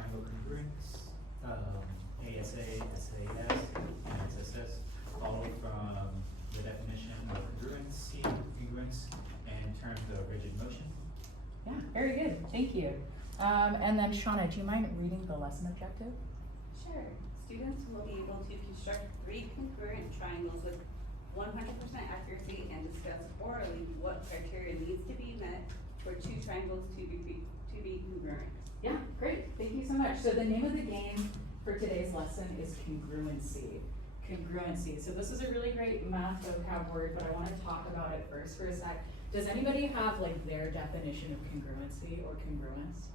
triangle congruence, ASA, SAS, and EDSS, followed from the definition of congruency, in terms of rigid motion. Yeah, very good, thank you. And then Shauna, do you mind reading the lesson objective? Sure. Students will be able to construct 3 congruent triangles with 100% accuracy and discuss orally what criteria needs to be met for 2 triangles to be congruent. Yeah, great, thank you so much. So the name of the game for today's lesson is congruency. Congruency, so this is a really great math vocab word, but I wanna talk about it first for a sec. Does anybody have like their definition of congruency or congruence?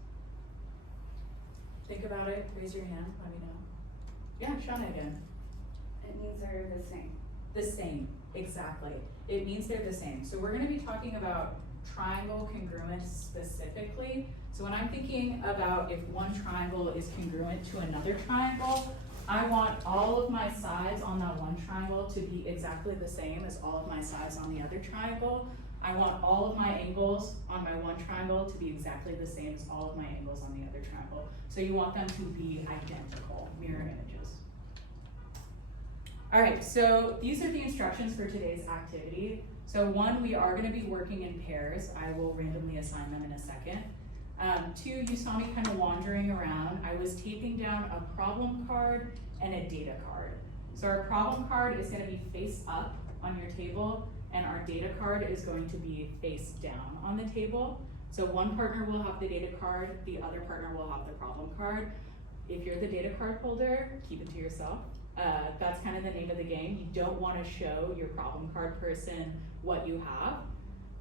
Think about it, raise your hand, let me know. Yeah, Shauna again. It means they're the same. The same, exactly. It means they're the same. So we're gonna be talking about triangle congruence specifically. So when I'm thinking about if one triangle is congruent to another triangle, I want all of my sides on that one triangle to be exactly the same as all of my sides on the other triangle. I want all of my angles on my one triangle to be exactly the same as all of my angles on the other triangle. So you want them to be identical, mirror images. All right, so these are the instructions for today's activity. So 1, we are gonna be working in pairs. I will randomly assign them in a second. 2, you saw me kind of wandering around. I was taping down a problem card and a data card. So our problem card is gonna be face up on your table, and our data card is going to be face down on the table. So one partner will have the data card, the other partner will have the problem card. If you're the data card holder, keep it to yourself. That's kind of the name of the game. You don't want to show your problem card person what you have.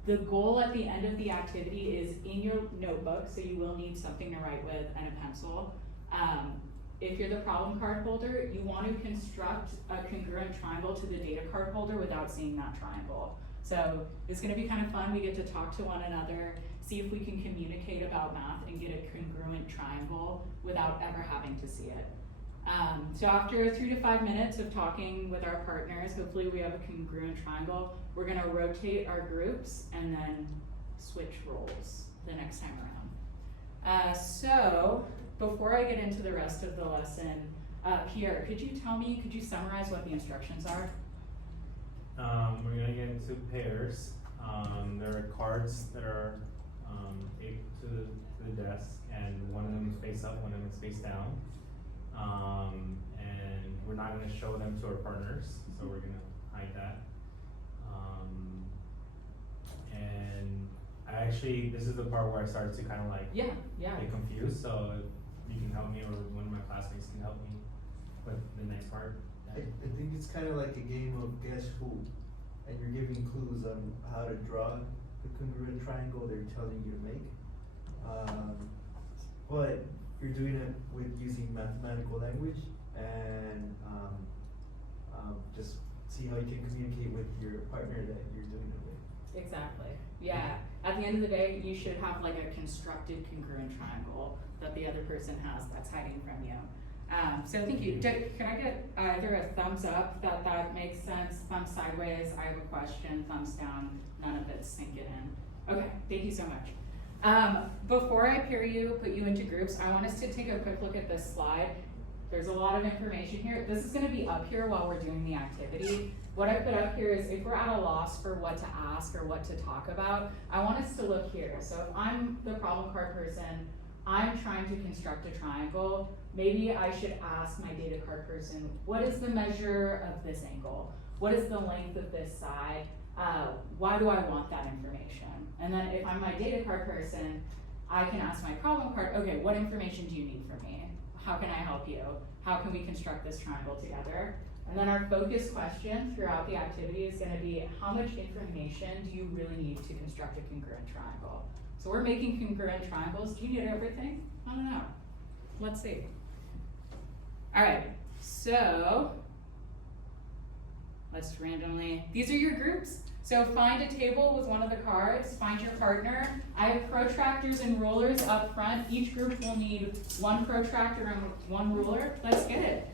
The goal at the end of the activity is in your notebook, so you will need something to write with and a pencil. If you're the problem card holder, you want to construct a congruent triangle to the data card holder without seeing that triangle. So it's gonna be kind of fun. We get to talk to one another, see if we can communicate about math and get a congruent triangle without ever having to see it. So after 3 to 5 minutes of talking with our partners, hopefully we have a congruent triangle. We're gonna rotate our groups and then switch roles the next time around. So before I get into the rest of the lesson, Pierre, could you summarize what the instructions are? We're gonna get into pairs. There are cards that are taped to the desk, and one of them is face up, one of them is face down. And we're not gonna show them to our partners, so we're gonna hide that. And this is the part where I started to kind of like Yeah. get confused, so if you can help me, or one of my classmates can help me with the next part. I think it's kind of like a game of guess who, and you're giving clues on how to draw the congruent triangle they're telling you to make. But you're doing it with using mathematical language, and just see how you can communicate with your partner that you're doing it with. Exactly. Yeah. At the end of the day, you should have like a constructed congruent triangle that the other person has that's hiding from you. So thank you. Can I get either a thumbs up that makes sense, thumbs sideways, I have a question, thumbs down, none of it's sinking in. Okay, thank you so much. Before I put you into groups, I want us to take a quick look at this slide. There's a lot of information here. This is gonna be up here while we're doing the activity. What I put up here is if we're at a loss for what to ask or what to talk about, I want us to look here. So if I'm the problem card person, I'm trying to construct a triangle, maybe I should ask my data card person, what is the measure of this angle? What is the length of this side? Why do I want that information? And then if I'm my data card person, I can ask my problem card, okay, what information do you need from me? How can I help you? How can we construct this triangle together? And then our focus question throughout the activity is gonna be, how much information do you really need to construct a congruent triangle? So we're making congruent triangles. Do you need everything? I don't know. Let's see. All right, so let's randomly, these are your groups. So find a table with one of the cards, find your partner. I have protractors and rulers up front. Each group will need one protractor and one ruler. Let's get it.